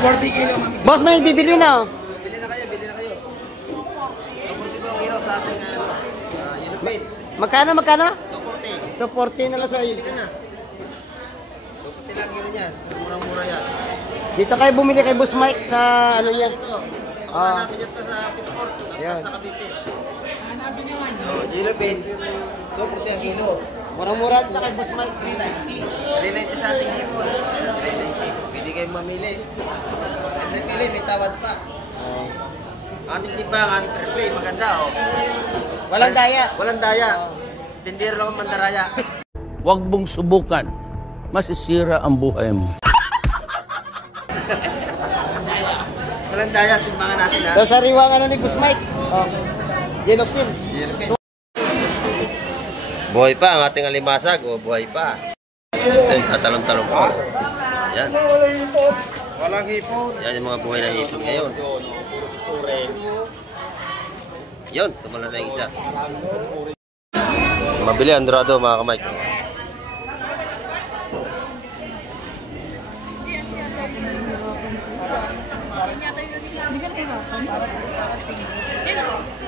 40 kilo. Boss, may bibili na. Bili na kayo, bili na kayo. 40 kilo sa ating yellow paint. Magkano? 240. 240 na lang sa iyo. Bili ka na. 240 lang kilo niyan. Murang-mura yan. Dito kayo bumili kay Boss Mike sa ano yan. Ito. Hanapin niyo ito sa Pisport. Sa Cavite. Hanapin niyo nga. Yellow paint. 240 ang kilo. Murang-mura dito kay Boss Mike. 390 sa ating hipon. 390. Pwede kayong mamili. Pwede may tawad pa. Ating timbangan, replay, maganda oh. Walang daya. Walang daya. Tindero lang ang mandaraya. Huwag mong subukan. Masisira ang buhay mo. Walang daya, timbangan natin ha. So sariwang ano ni Boss Mike. Oh. Yellow pin. Buhay pa ang ating alimasag. O, buhay pa. Tatalong-talong pa. Yan. Walang hipon. Yan yung mga buhay na hisog ngayon. Yun, tumala na yung isa. Mabili ang dorado mga kamay.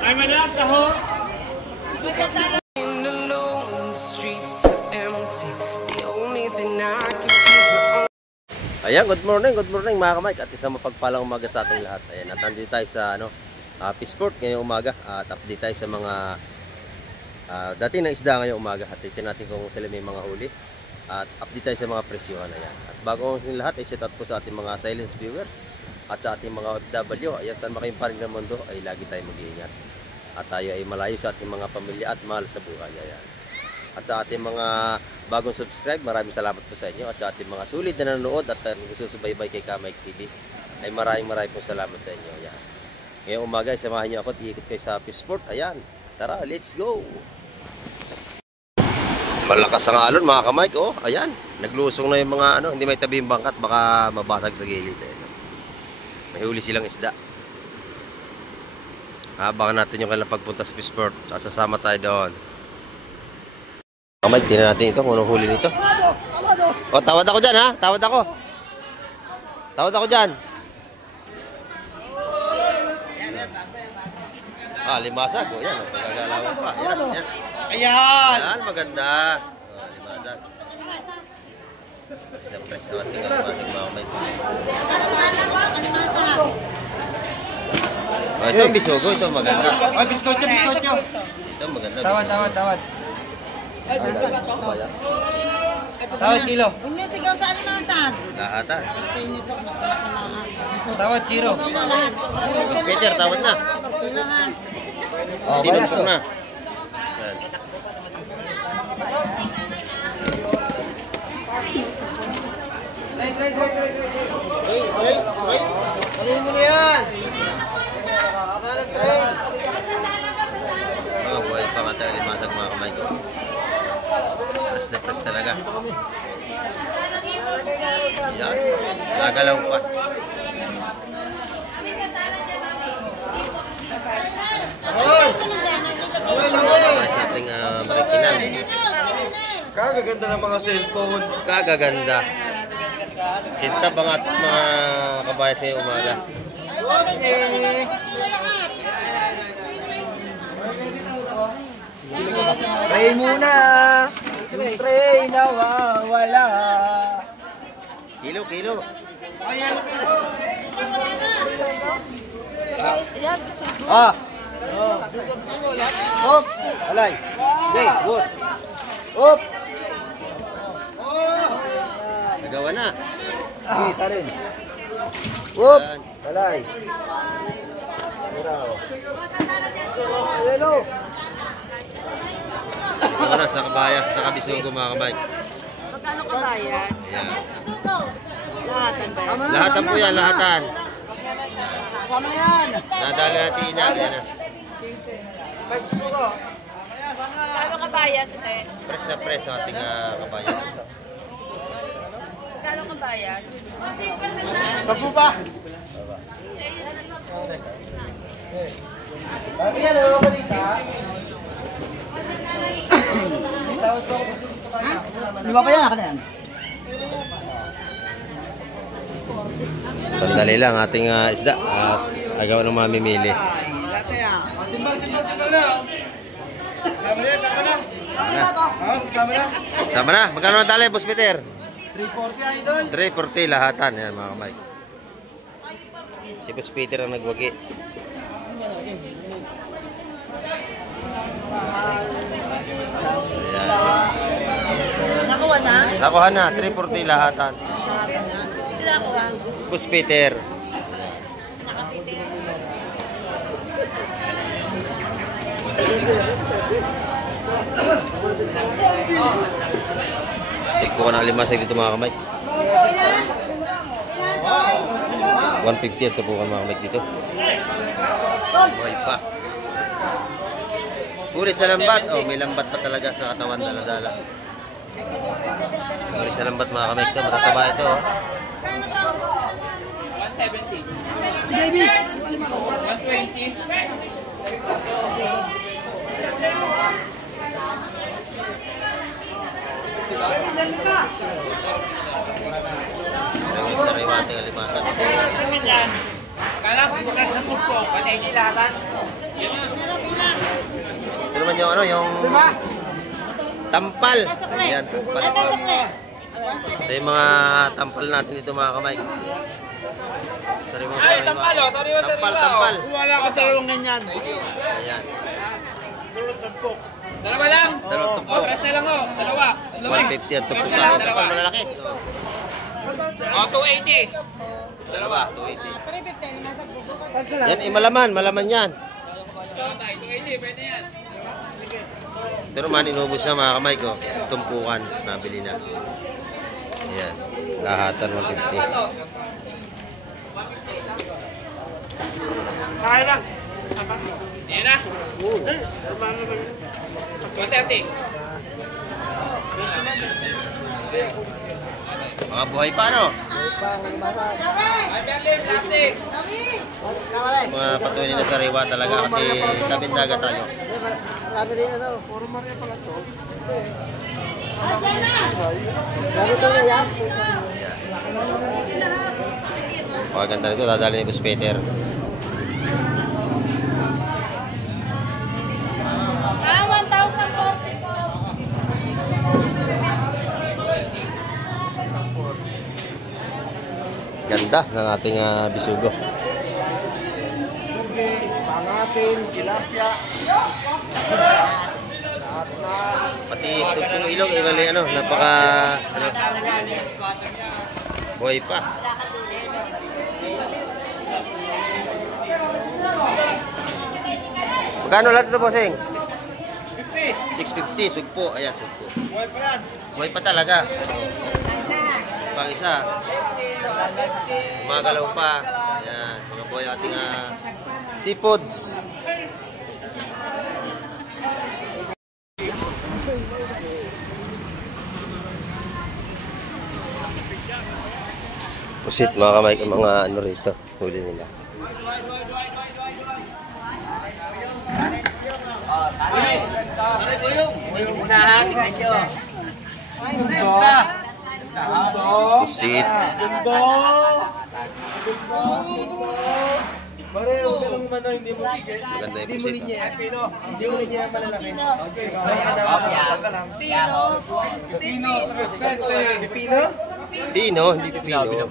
Ay, manap taho. Ayan, good morning mga kamay. At isang mapagpalang umaga sa ating lahat. Ayan, at nandito tayo sa Pisport ngayong umaga. At update tayo sa mga dati ng isda ngayong umaga. At titin natin kung sila may mga huli. At update tayo sa mga presyuhan. Ayan. At bago ang lahat, i-shout out po sa ating mga silence viewers. At sa ating mga OFW. Ayan, saan makayong paring ng mundo ay lagi tayo mag-iingat. At tayo ay malayo sa ating mga pamilya at mahal sa buhay. Ayan. At sa ating mga bagong subscribe, maraming salamat po sa inyo. At sa ating mga sulit na nanonood at nagsusubaybay kay Kamay TV, ay maraming po salamat sa inyo. Ayan. Ngayong umaga, samahan niyo ako at iikot kayo sa Pisport. Ayan, tara, let's go! Malakas ang alon mga kamay ko. Ayan, naglusong na yung mga hindi may tabi yung bangkat, baka mabasag sa gilid. Ayan. May huli silang isda. Abangan natin yung kailang pagpunta sa Pisport at sasama tayo doon. Kamay, tingnan natin ito kung anong huli nito. O, tawad ako dyan ha. Tawad ako dyan. Limasag. O, yan. Magagalawan pa. Yan. Ayan, maganda. O, limasag. Press na press sa ating limasag mga kamay. O, ito ang bisogo. Ito maganda. Ay, biskot nyo. Ito maganda. Tawad. Tawad kilo. Huwag niyo sigaw sa alimasag. Lahatan. Tawad kilo. Peter, tawad na. Hindi nagpong na. Ano mo na yan? Buhay pa ka tayo limasag mga kamay ko. Press na press talaga. Yan. Gagalaw pa. Press natin makikinang. Kagaganda ng mga cellphone. Kagaganda. Kinta ba nga mga kabayas ngayong umaga? Pray muna. Yung tray nawawala. Kilo. Hop. Alay. Okay, boss. Hop. Nagawa na. Okay, isa rin. Hop. Yan. Alay. Hello. Ito na sa kabaya, sa kabisugo mga kamay. Magkano kabayan? Ayan. Lahatan ba yan? Lahatan po yan, lahatan. Sama yan. Nadali natin inali na. Magkano kabayan sa te? Press na press ang ating kabaya. Magkano kabayan? Sampu pa. Dami yan, ano balita? Di ba pa yan? Ako na yan. Sandali lang ating isda at agaw ng mamimili. Timbang na. Sama na. Sama na. Sama na. Magkano na tali, Boss Peter? 340 idol. 340 lahatan. Yan mga kamay. Si Boss Peter ang nagwagi. Nakuha na? Nakuha na. 340 lahatan. Hindi nakuha. Boss Peter. Take ko na alimasag dito mga kamay. 150 ito po mga kamay dito. Buhay pa. Puri sa lambat. Oh, may lambat pa talaga sa katawan, dala-dala. Puri sa lambat mga kamay ito. Matataba ito. Oh. 120. Sariwa ating alimatan. Akala ko bukas na tupo, patay nilatan. Ito naman yung ano, yung tampal. Ayan, tampal. Ito yung mga tampal natin dito mga kamay. Sariwa, Ay, tampal o, sariwa. tampal. Wala ka talungan yan. Ayan. Dalawa lang. Dalawang tumpok. O, press na lang o, dalawa. 150 ang tumpok natin. Tampal malalaki. O, 280. Dalawa, 280. Yan, malaman yan. 280, pwede yan. Ito naman, inubos na mga kamay ko. Tumpukan, nabili na. Ayan, lahatan 150. Sakay lang. Yan na. 230. Mga buhay pa, no? Ay, Berlin, plastic. Mga patuloy na sariwa talaga kasi tabing dagat tayo. Marami rin ano. Puro Maria pala to. Bago to na yan. Maganda nito, dadali ni Boss Peter. Ah, 1,040 po. Ganda ng ating bisugo. Pangatin, tilapia. Pati sugpong ilog, mali ano, napaka ano, buhay pa. Magkano lahat ito, bossing? 650, sugpo. Ayan, sugpo. Buhay pa yan. Buhay pa talaga. Pang isa. Magalaw pa. Ayan, mga buhay ating seafoods. Pusit mga kamay, mga ano rito, huli nila. Pusit. Pare, huwag ka lang umano, hindi mo Maganda yung pusit. niya. Hindi mo niya malalaki. Kaya na masasaktan ka lang. Pipino? Pino, hindi pipino.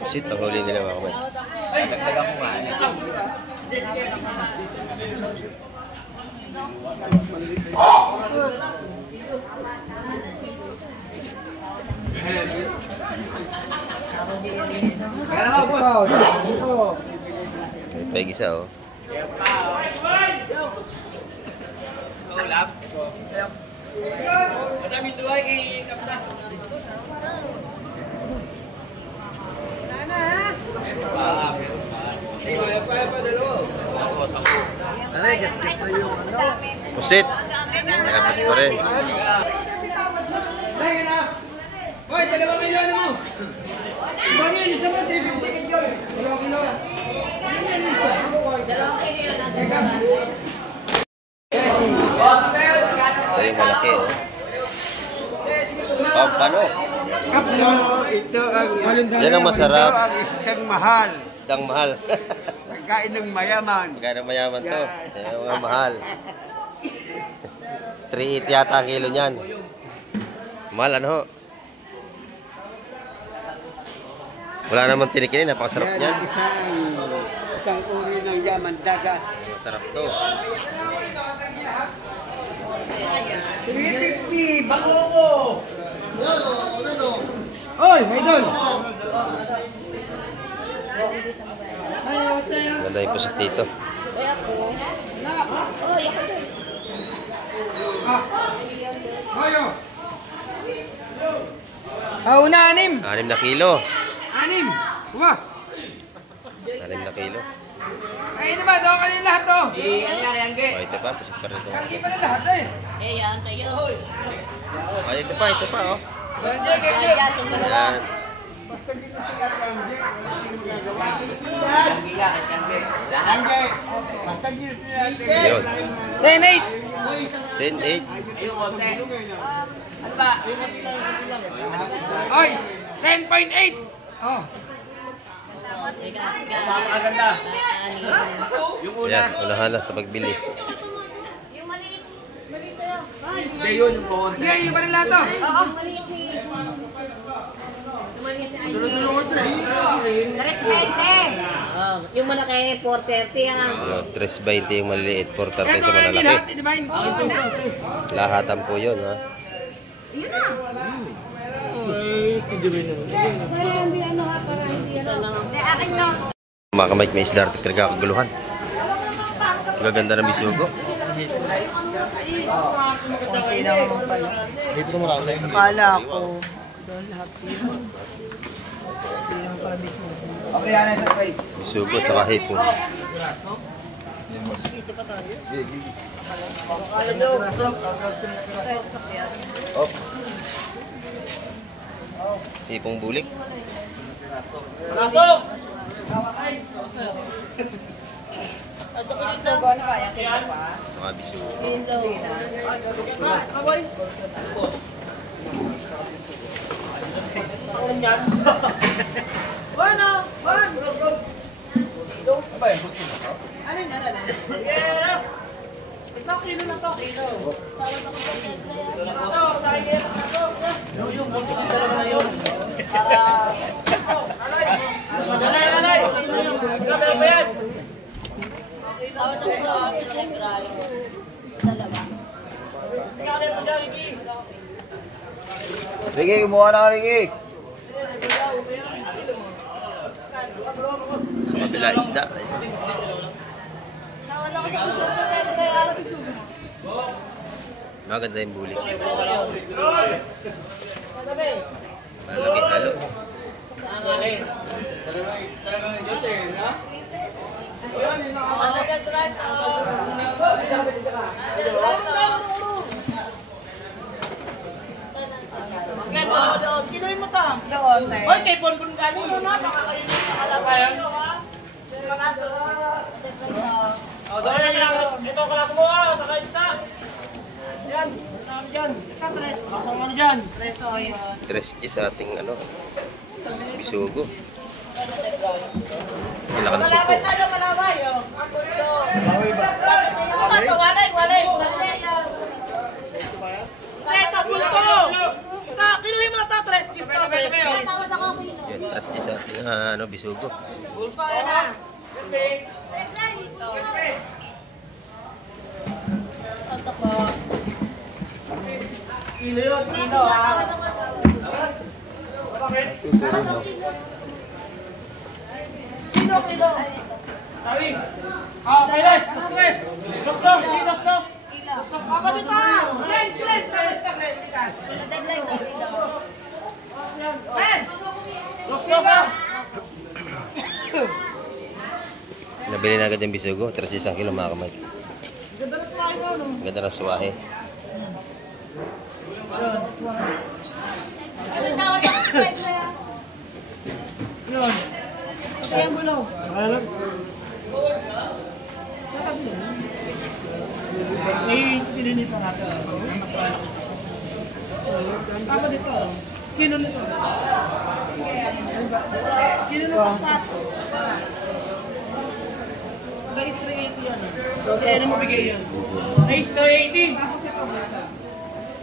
Pusit ang huli nila mga kamay. May paigisa oh. Ulap. Madami tuloy kay Kapita. Aray, gas-gas na yung ano. Pusit. Dapat pa rin. Hoy, 2 kilo mo. Bani, isa pa 350 kilo. 2 kilo. Ano yan isa? 2 kilo. Manok. Ito ang malundang. Yan ang masarap. Ito ang isdang mahal. Isdang mahal. Pagkain ng mayaman. Magkano mayaman to? Yan ang mga mahal. 3.8 yata ang kilo niyan. Mahal ano ho? Wala namang tinikinin, napakasarap Yan niyan. ang isang uri ng yaman dagat. Masarap to. 350, bago ko. Oy, may doon. Ganda yung pusit dito. Ayo. Una, 6. 6 na kilo. 6. Kuha. 6 na kilo. Ay, naman, doon ka rin lahat, oh. Oh, ito pa, pusit pa rin ito. Hindi pa na lahat, eh. Oh, ito pa, oh. Ayan. Yun. 10-8. 10.8. Oy, 10.8. Oh. Ayan, unahan na sa pagbili. Hindi, yung pa rin lahat, oh. Yung malaki, 430 ah. Ano, 3.20 yung maliliit, 4.30 sa Hindi malalaki. lahat, di ba? Lahatan po yun, ha. Mga kamay, may isda rin pinagkakaguluhan. Gaganda ng bisugo. Akala ko. Doon lahat yun. Bisugo at saka hipon. Hipong bulik. Mga bisugo. Ricky, kumuha na ka, Ricky. Sa kabila isda. Maganda yung bulik. Malaki halo. Kinoy mo to? Doon. Oy, kay Bonbon kami. Nakakainin sa kalabayan. Ito kalas mo, saka isda. Yan, yan. Isang ano dyan. Dress sa ating ano, bisugo. Kailangan ng supo. Walay. Ito, pulto. Kinuhin mo na ito, 3 kiss to, 3 kiss. Yan, dress sa ating ano, bisugo. Pulto, yan na. Kilo yun, kilo ah. Kilo. Tawi. Ah, tres. Dos. Ako dito! Tres! Dos ah. Nabili na agad yung bisugo. 3 kilo mga kamay. Ganda na sa akin no? Ganda ng suwahe. Tawad ako sa live na yan. Yun. Ito yung bulog. Eh, tininisan natin. Mas malaki. Ako dito. Kilo nito. Kilo na sa sato. Size 380 yan. Eh, ano mo bigay yan? Size 380. Tapos ito,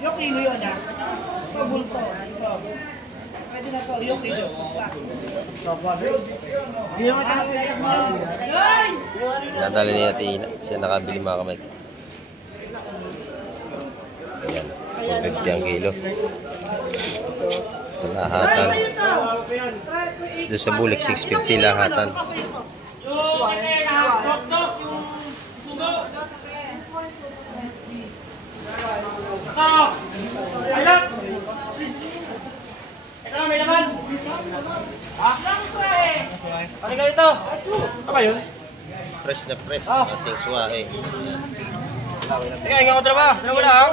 yung kilo yun ha. Ito, bulto. Ito. Pwede na to, yung kilo. Sakto. Hindi naman Nadali ni Ate Ina. Siya nakabili mga kamay. Ayan. 150 ang kilo. Sa lahatan. Doon sa bulik, 650 lahatan. Ayun! Ito, may naman! Ha? Ano ka dito? Ano ba yun? Fresh na fresh. Ating suwahe. Teka, hinga ko ba? Dalawa lang?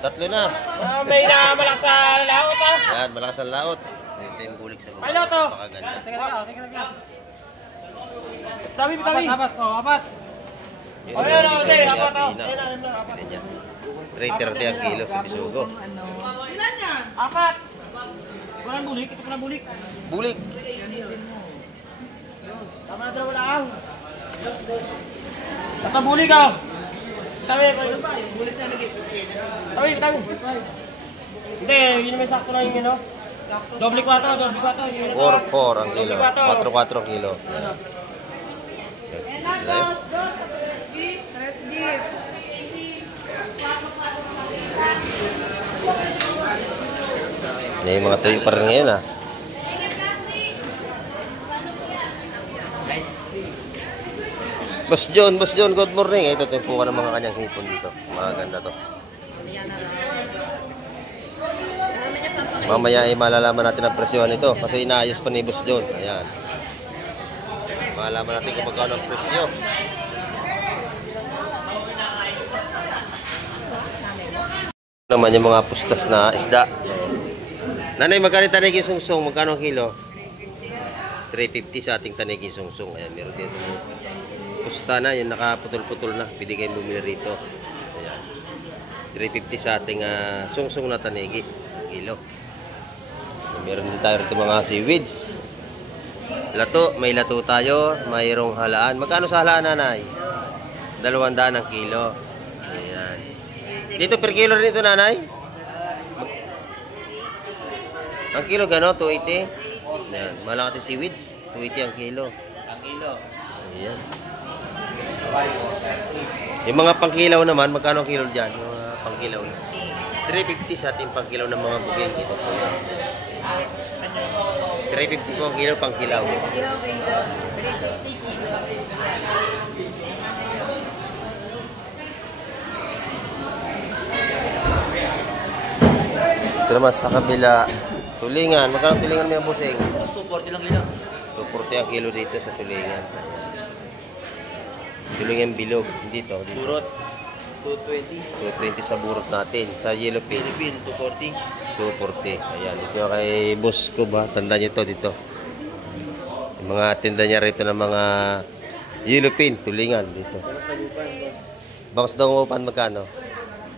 Tatlo na. May na malakas sa laot ha? Yan, malakas ang laot. Ito yung bulik sa bulik. Ay, laot, oh. Napakaganda. Teka lang. Tabi. Apat. Apat. Ito Ayan, yung okay, isa ni apat, Ate oh. Ina. Ayan, apat. Pili niya. 330 ang kilo sa Bisugo. Ilan yan? Apat. Walang bulik. Ito palang bulik. Bulik. Tama na dalawa lang. Tatang bulik ah. Tabi. Bulik na lagi. Tabi. Hindi, yun naman sakto lang yung ano. Doble 4. 4 ang kilo. 4 ang kilo. Layo. Yan yung mga tuyo pa rin ngayon ah. Boss John, good morning. Ito po ng mga kanyang hipon dito. Maganda to. Mamaya ay malalaman natin ang presyohan nito kasi inaayos pa ni Boss John. Ayan. Malalaman natin kung magkano ang presyo. Naman yung mga pustas na isda. Nanay, magkano yung tanigin sungsung? Magkano ang kilo? 350 sa ating tanigin sungsung. Ayan, meron dito. Pusta na, yung nakaputol-putol na. Pwede kayong bumili rito. Ayan. 350 sa ating sungsung na tanigi. Kilo. Meron din tayo rito mga seaweeds. Lato, may lato tayo. Mayroong halaan. Magkano sa halaan, nanay? 200 ang kilo. Ayan. Dito per kilo rin ito, nanay? Ang kilo gano? 280? Ayan. Malaki natin seaweeds. 280 ang kilo. Ang kilo. Ayan. Yung mga pangkilaw naman, magkano ang kilo dyan? Yung mga pangkilaw. 350 sa ating pangkilaw ng mga buging. Ito po. 350 po ang kilo pangkilaw. Ito naman sa kabila, tulingan. Magkano tulingan may busing? 240 lang kilo. 240 ang kilo dito sa tulingan. Tulingan bilog. Dito. Burot. 220. 220 sa burot natin. Sa yellow pin. Philippine, 240. 240. Ayan. Dito kay boss ko ba? Tandaan nyo to dito. Yung mga tinda niya rito ng mga yellow pin. Tulingan dito. Bangus daw ng upan magkano?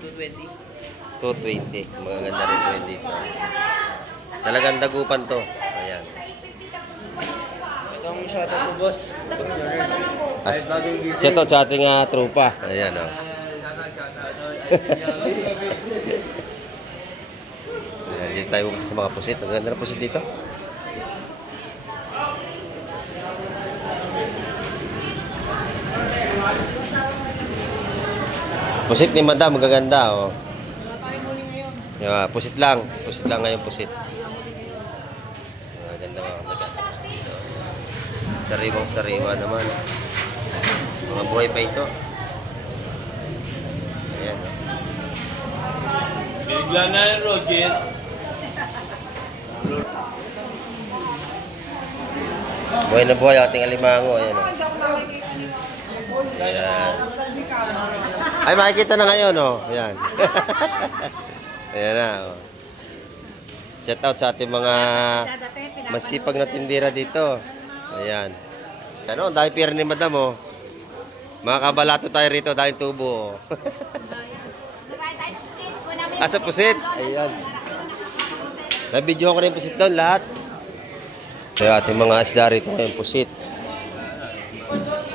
220. 220. Magaganda rin po dito. Talagang dagupan to. Ayan. Ito ang shoutout ko, boss. Siya to sa ating trupa. Ayan o. Ayan, dito tayo pupunta sa mga pusit. Ang ganda na pusit dito. Pusit ni Madam, magaganda o. Yeah, pusit lang ngayon pusit. Maganda mga maganda pusit dito. Sariwang-sariwa naman. Mga buhay pa ito. Ayan. Bigla na yan, Roger. Buhay na buhay ating alimango. Ayan. Ayan. Ay, makikita na ngayon, oh. Ayan. Ayan na, oh. Shout out sa ating mga masipag na tindera dito. Ayan. Ano, dahil pira ni Madam, oh. Makakabalato tayo rito dahil tubo, oh. Asa pusit? Ayan. Nabidyo ko na yung pusit doon lahat. Kaya ating mga isda rito ngayon, pusit.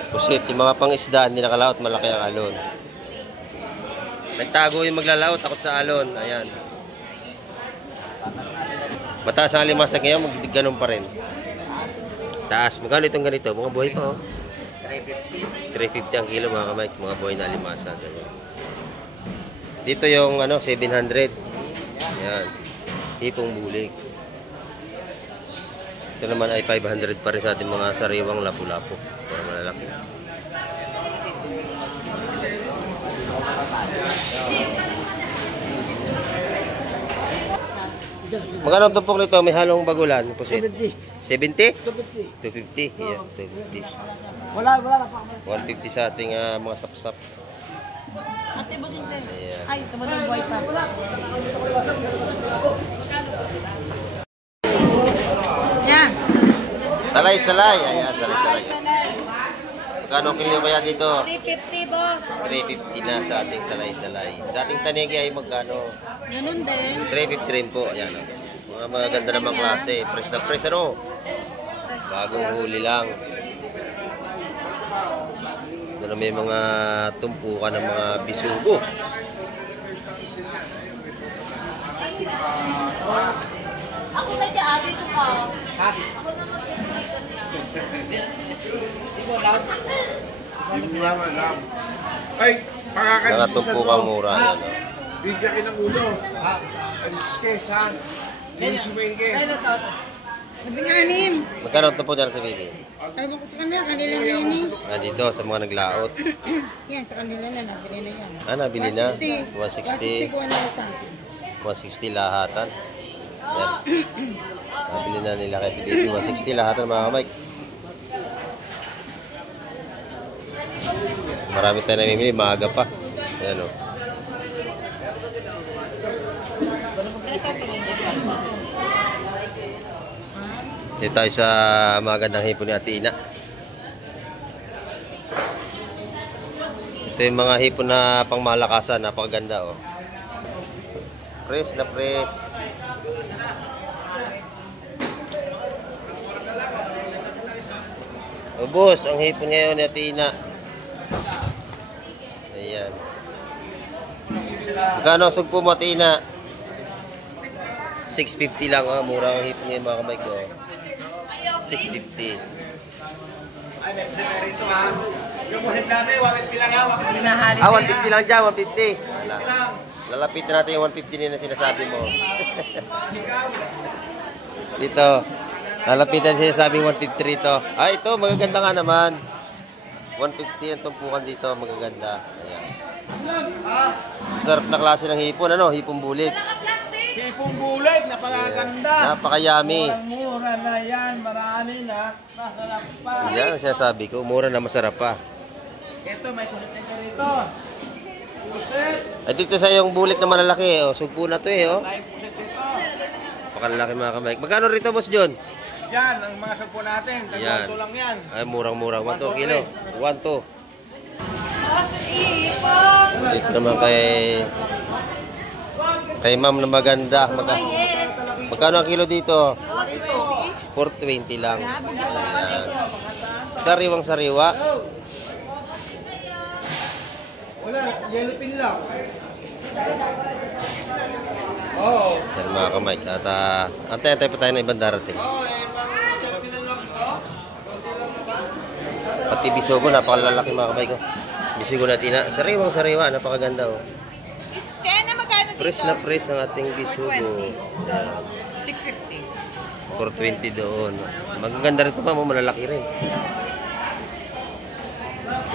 Pusit, yung mga pang-isda, hindi nakalaot, malaki ang alon. Nagtago yung maglalaot, takot sa alon. Ayan. Mataas ang alimasag ngayon, ganun pa rin. Taas. Magkano itong ganito? Mga buhay pa, oh. 350 ang kilo, mga kamay. Mga buhay na alimasag. Ganyan. Dito yung, 700. Ayan. Hipong bulik. Ito naman ay 500 pa rin sa ating mga sariwang lapu-lapu. Mga malalaki. Magkano ang tumpok nito? May halong bagulan. 70? 70? 250. Yeah, 250. Wala na pa. 150 sa ating mga sapsap. Ate, baging tayo. Ayan. Ay, tumadang buhay pa. Yan. Salay-salay. Ayan, salay-salay. Magkano kilo kaya dito? 350, boss. 350 na sa ating salay-salay. Sa ating tanigi ay magkano? Ganun din. 350 rin po. Ayan, oh. Mga maganda namang klase. Fresh na fresh, ano? Bagong huli lang. Doon may mga tumpukan ng mga bisugo. Ako na dyan, dito ka. Ay, pakakalimutan Mga tumpukang mura. Ayan, oh. Bigyan ka ng ulo. Alis ka, saan? Yung sumingge. Labing-anim. Magkano ang tumpok dyan sa baby? Ewan ko sa kanila, kanila na yun eh. Dito sa mga naglaot. Yan, sa kanila na, nabili na yan. Nabili na. 160 ko na sa akin. 160 lahatan. Yan. Nabili na nila kay baby. 160 lahatan, mga kamay. Marami tayo namimili, maaga pa. Ayan, o. Dito tayo sa magandang hipon ni Ate Ina. Ito yung mga hipon na pangmalakasan, napakaganda, oh. Press na press. Ubos ang hipon ngayon ni Ate Ina. Ayan. Magkano ang sugpo mo, Ate Ina? 650 lang, oh. Mura ang hipon ngayon, mga kamay ko. 650. Ay, may presenta rito ha. Yung muhit natin, 150 lang ha. 150 lang dyan, 150. Wala. Lalapitin natin yung 150 na sinasabi mo. Dito. Lalapitan sinasabing 150 rito. Ay, ito, magaganda nga naman. 150 ang tumpukan dito, magaganda. Ayan. Masarap na klase ng hipon, hipon bulit. Hipong bulig, napakaganda. Napaka-yummy. Mura na yan, marami na. Masarap pa. Yan ang sinasabi ko, mura na masarap pa. Ito, may kulitin ka rito. Puset. Ay, dito sa yung bulit na malalaki, oh. Sugpo na to, oh. May puset dito. Pakalaki mga kamay. Magkano rito, Boss John? Yan, ang mga sugpo natin. Yan. Tagwanto lang yan. Ay, murang-murang. 1 to kilo. 1 to. Dito naman kay ma'am na maganda. Magkano ang kilo dito? 420 lang. Ayan. Sariwang sariwa. Wala, yellow pin lang. Yan mga kamay. At antay-antay pa tayo ng ibang darating. Pati bisugo, napakalalaki mga kamay ko. Bisugo natin na. Sariwang sariwa, napakaganda, oh. Kaya na magkano dito? Press na press ang ating bisugo. 650. 420 doon. Magaganda rin ito, ma'am. Malalaki rin.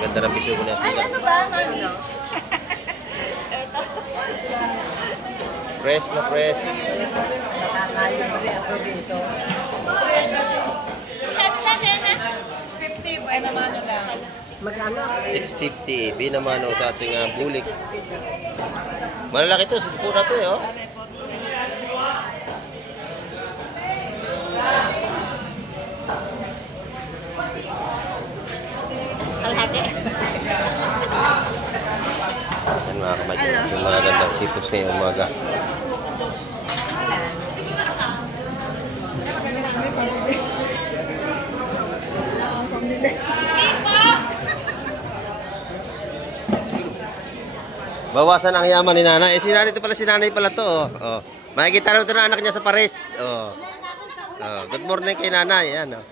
Ganda ng bisugo natin. Ay, ano ba, mami? Press na press. Nakakayo mo rin ako dito. Magkano na, Dena? 50. Ay, naman lang. Magkano? 650. Binamano sa ating bulik. Malalaki ito. Sugpo na ito, oh. Kalahati. Yan mga kamay. Yung mga gandang sipos ngayong umaga. Bawasan ang yaman ni nanay. Si nanay, ito pala si nanay pala to. Oh. Makikita rin ito na anak niya sa Paris. Oh. Oh. Good morning kay nanay. Yan, oh.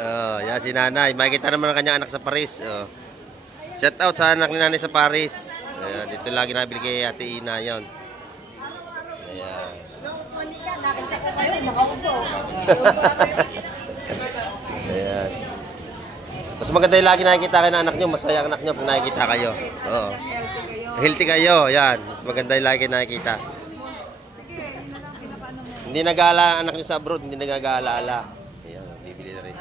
Oh, yan si nanay. Makikita naman ang kanyang anak sa Paris. Oh. Shout out sa anak ni nanay sa Paris. Ayan, dito lagi nabili kay Ate Ina yon. Ayan. Ayan. Mas maganda yung lagi nakikita kayo ng anak nyo. Masaya ang anak nyo pag nakikita kayo. Oo. Healthy kayo. Yan. Mas maganda yung lagi nakikita. Hindi nag-aala anak nyo sa abroad. Hindi nag-aala-ala. Ayan. Bibili na rin.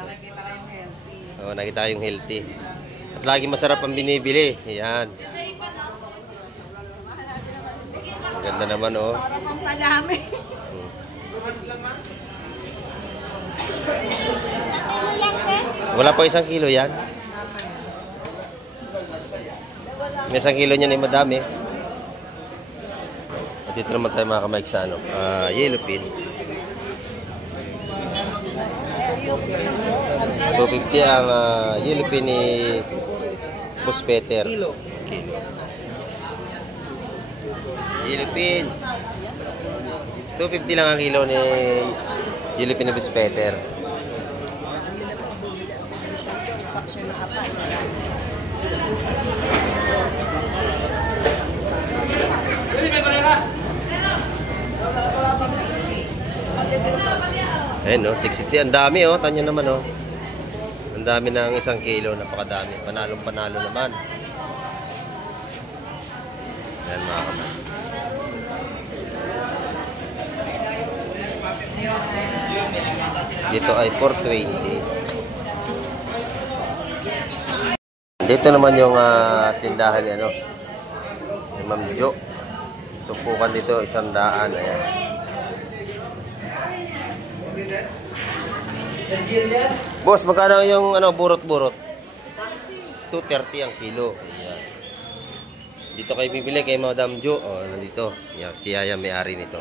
Oo, nakita yung healthy. At lagi masarap ang binibili. Ayan. Ganda naman, oh. Para pang padami. Wala pa 1 kilo yan. May 1 kilo niyan ay madami. At dito naman tayo mga kamaig sa ano, yellow pin. 250 ang yellow pin ni Boss Peter. Kilo. Yellow pin. 250 lang ang kilo ni yellow pin ni Boss Peter. Ayan, no? 660. Ang dami, oh. Tanyo naman, oh. Ang dami ng 1 kilo. Napakadami. Panalong-panalo naman. Ayan, mga kamay. Dito ay 420. Dito naman yung tindahan ni ano, ni Ma'am Jo. Tumpukan dito 100. Ayan. Boss, magkano yung ano, burot-burot? 230 ang kilo. Ayan. Dito kayo bibili kay Madam Jo. Oh, nandito. Ayan, siya yung may-ari nito.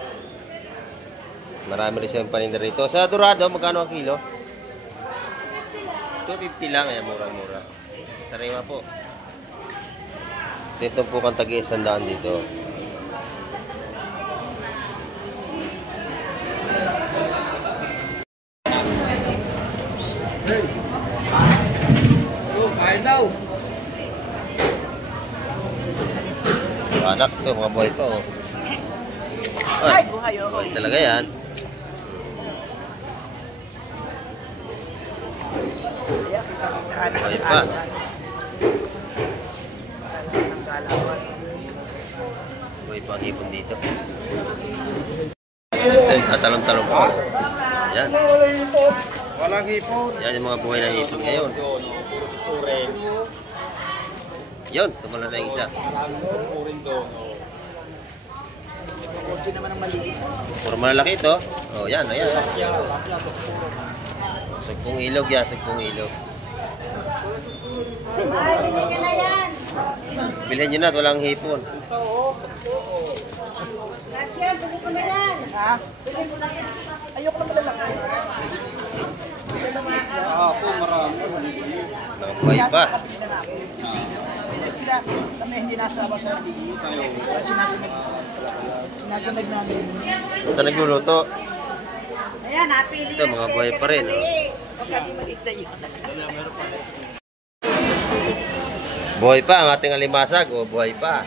Marami rin siyang paninda rito. Sa Dorado, magkano ang kilo? 250 lang. Ayan, murang-mura. Sariwa po. Dito po kang tag-100 dito. Kain daw. Anak, ito mga buhay pa, oh. Ay, buhay talaga yan. Buhay pa. Buhay pa ang hipon dito. Ay, tatalong-talong pa. Yan. Walang hipon. Yan yung mga buhay na hipon ngayon. Yun, tumala na yung isa. Puro malaki ito. Oh, yan, ayan. Sagpong ilog yan, sagpong ilog. Bilhin nyo na, walang hipon. Kasya, bili ko na yan. Ha? Ayoko na malalaki. Ako, marami. Buhay pa. Kami hindi nasama sa sinasunod namin. Saan nagluluto? Ayan, napili Ito, mga buhay pa rin. Oh. Buhay pa ang ating alimasag. O, buhay pa.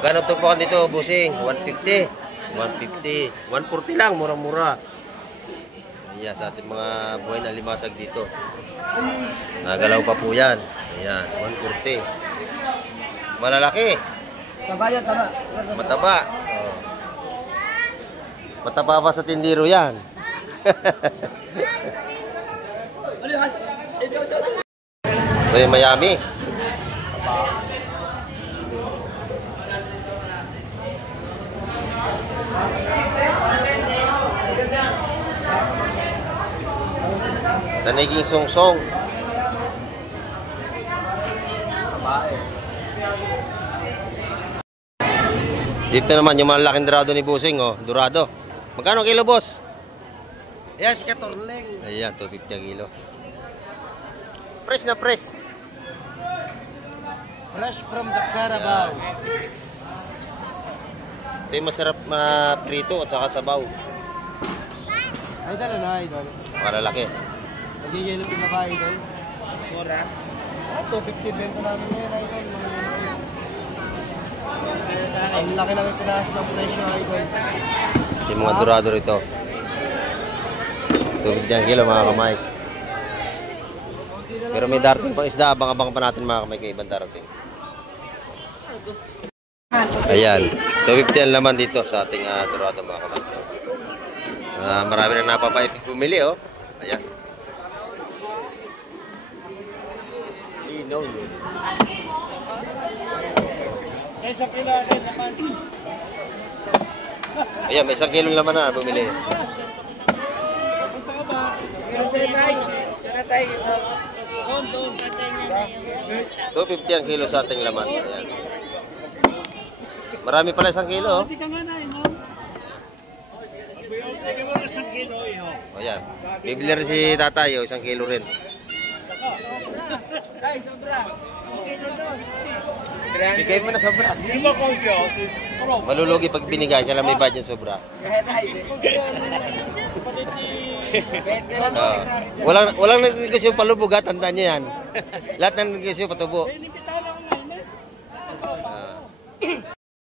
Magkano tupukan dito, busing? 150. 150. 140 lang, murang-mura. Ayan, sa ating mga buhay na alimasag dito. Nagalaw pa po yan. Ayan, 140. Malalaki. Kabayan, tama. Mataba. Oh. Mataba pa sa tindiro yan. Ito yung Miami. Taniging song-song. Dito naman yung malaking dorado ni Busing, oh. Dorado. Magkano kilo, boss? Ayan, si Katorleng. Ayan, 250 ang kilo. Fresh na fresh. Fresh from the Carabao. Ito yung masarap prito at saka sabaw. Idol, ano idol? Malalaki. Nag-yellow pin na ba idol? Mura. 250 bento namin ngayon idol. Ang laki namin tinaas ng presyo idol. Yung mga dorado rito. Tubig dyan kilo mga kamay. Pero may darating pang isda. Abang-abang pa natin mga kamay kay ibang darating. Ayan. 250 ang laman dito sa ating dorado mga kamay. Marami na napapaipig bumili oh. Ayan. Linaw yun. Ayan, may 1 kilong laman na bumili. 250 ang kilo sa ating laman. Ayan. Marami pala 1 kilo. Oh. Ayan. Bibili rin si tatay. 1 kilo rin. Bigay mo na sobra. Malulugi pag binigay. Kaya lang may budget sobra. Walang nag-negosyo palubog ha. Tandaan nyo yan. Lahat ng negosyo patubo.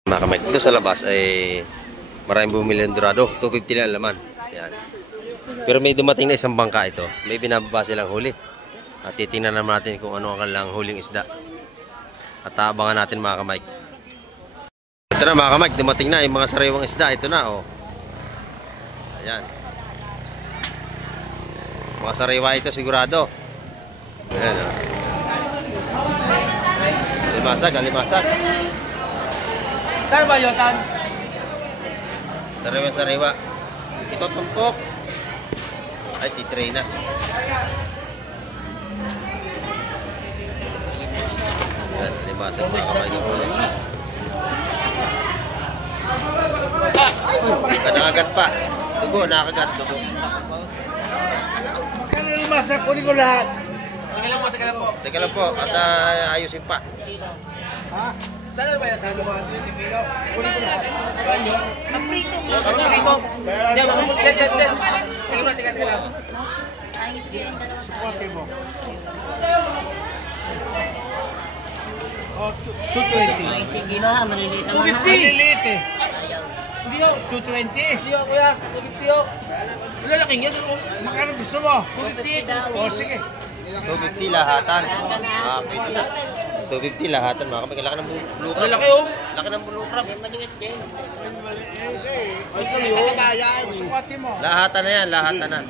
Mga kamay, dito sa labas ay maraming bumili ng dorado. 250 lang laman. Ayan. Pero may dumating na isang bangka ito. May binababa silang huli. At titingnan naman natin kung ano ang kanilang huling isda. At abangan natin mga kamay. Ito na mga kamay, dumating na yung mga sariwang isda. Ito na oh. Ayan. Mga sariwa ito sigurado. Ayan oh. Alimasag. Saan ba yun? Saan? Sariwa. Ito tumpok. Ay, titray na. Yan, limasag mga kamay ng kulay. Nakagat pa. Dugo, nakagat. Dugo. Kaya limasag, kunin ko lahat. Teka lang po. At ayusin pa. Saan ba yan? Saan ba yan? Kunin ko lahat. Ang prito mo. Ang prito. Diyan, Teka lang. Oh, 220. Kilo ha, maliliit naman. 250! Maliliit eh. Hindi ako. 220. Hindi ako kuya. 250 ako. Lalaking yan. Makano gusto mo? 250. O sige. 250 lahatan. Okay, ito na. 250 lahatan mga kamay. Laki ng bulukra. Malaki oh. Laki ng bulukra. Katabayan. Sukwati mo. Lahatan na yan. Lahatan na.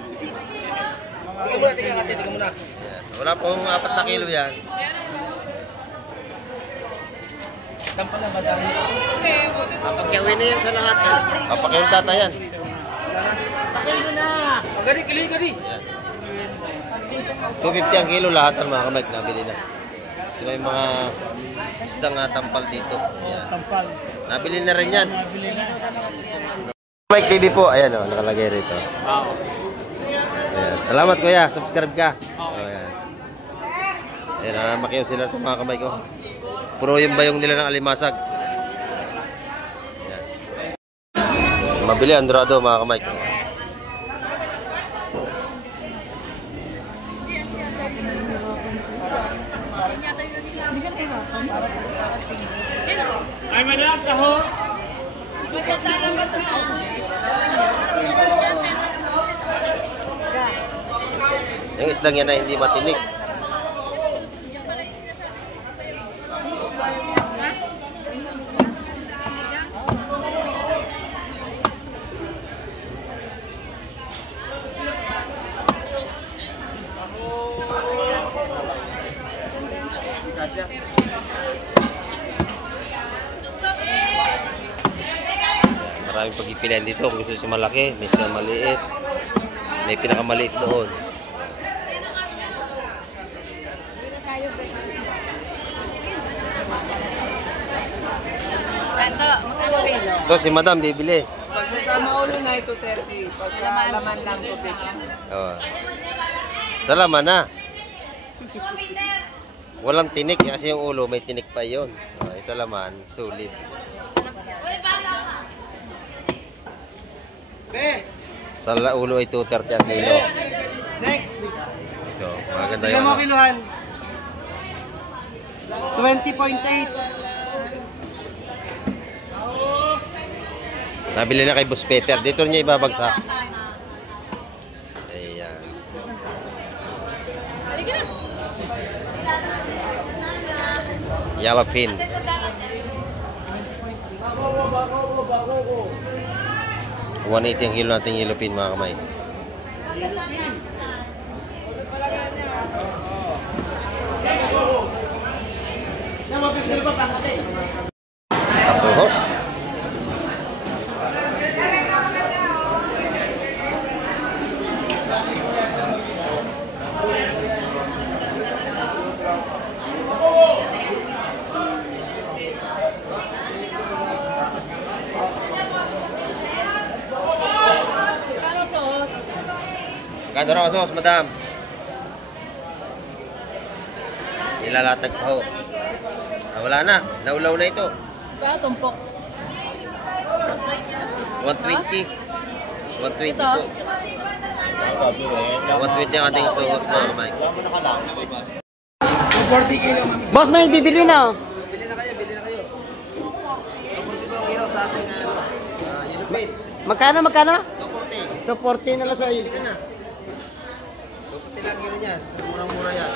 Tika muna. Yan. Wala pong 4 na kilo yan. Tampal lang, madami. Pagkawin na yan sa lahat. Papakilo tata yan. Gadi. 250 ang kilo lahatan mga kamay. Nabili na. Ito na yung mga isdang tampal dito. Ayan. Tampal. Nabili na rin yan. Mike TV po. Ayan o, nakalagay rito. Ayan. Salamat kuya. Subscribe ka. Ayan. Ayan, makiyaw sila ito mga kamay ko. Puro yung bayong nila ng alimasag. Ayan. Mabili ang dorado mga kamay ko. Ay, madam, taho. Masata lang. Yung isdang yan na hindi matinik. Maraming pagpipilian dito kung gusto sa malaki, may isang maliit, may pinakamaliit doon. Ito si madam bibili. Pag sa maulo na ito 30. Pag laman lang ito 50. Oh. Sa laman na. Walang tinik kasi yung ulo may tinik pa yon. Isa laman, sulit. Sa ulo ay 230 ang kilo. Next. Ito, maganda Tignan yun. mo kiluhan. 20.8. Nabili na kay Boss Peter. Dito niya ibabagsak. Ayan. Yellowfin. 180 ang kilo natin yellowfin mga kamay. Asohos. Kano raw sos, madam? Nilalatag pa ho. Wala na. Laulaw na ito. Kaya tumpok. 120. 120 po. 120 ang ating sugos mga kamay. Boss, may bibili na. Bili na kayo, bili na kayo. 240 po ang kilo sa ating yellow paint. Magkano? 240. 240 na lang sa Bili ka na. 240 lang kilo niyan. Sa murang-mura yan.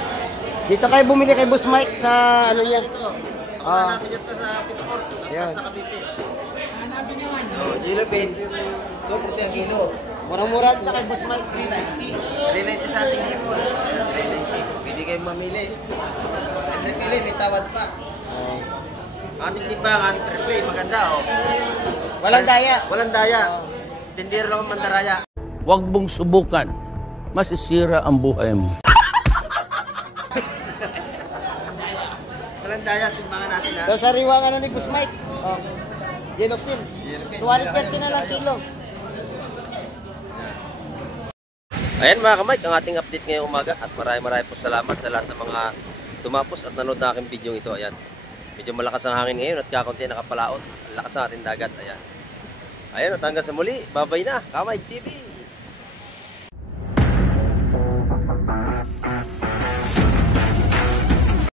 Dito kayo bumili kay Boss Mike sa ano yan. Ito. Hanapin niyo ito sa Pisport. Yan. Sa Cavite. Hanapin niyo yan. Yellow paint. 240 ang kilo. Murang-mura dito kay Boss Mike. 390 sa ating hipon. 390. Pwede kayong mamili. Pwede pili, may tawad pa. Ating timbang, ating replay, maganda oh. Walang daya. Walang daya. Tindero lang ang mandaraya. Huwag mong subukan. Masisira ang buhay mo. Walang daya, timbangan natin ha. So sariwang ano ni Boss Mike. Oh. Yellowfin. 230 na lang kilo. Ayan mga kamay, ang ating update ngayong umaga at maraming po salamat sa lahat ng mga tumapos at nanood na aking video ito. Ayan. Medyo malakas ang hangin ngayon at kakunti nakapalaot. Ang lakas ng ating dagat. Ayan. Ayan at hanggang sa muli. Babay na. Kamay TV.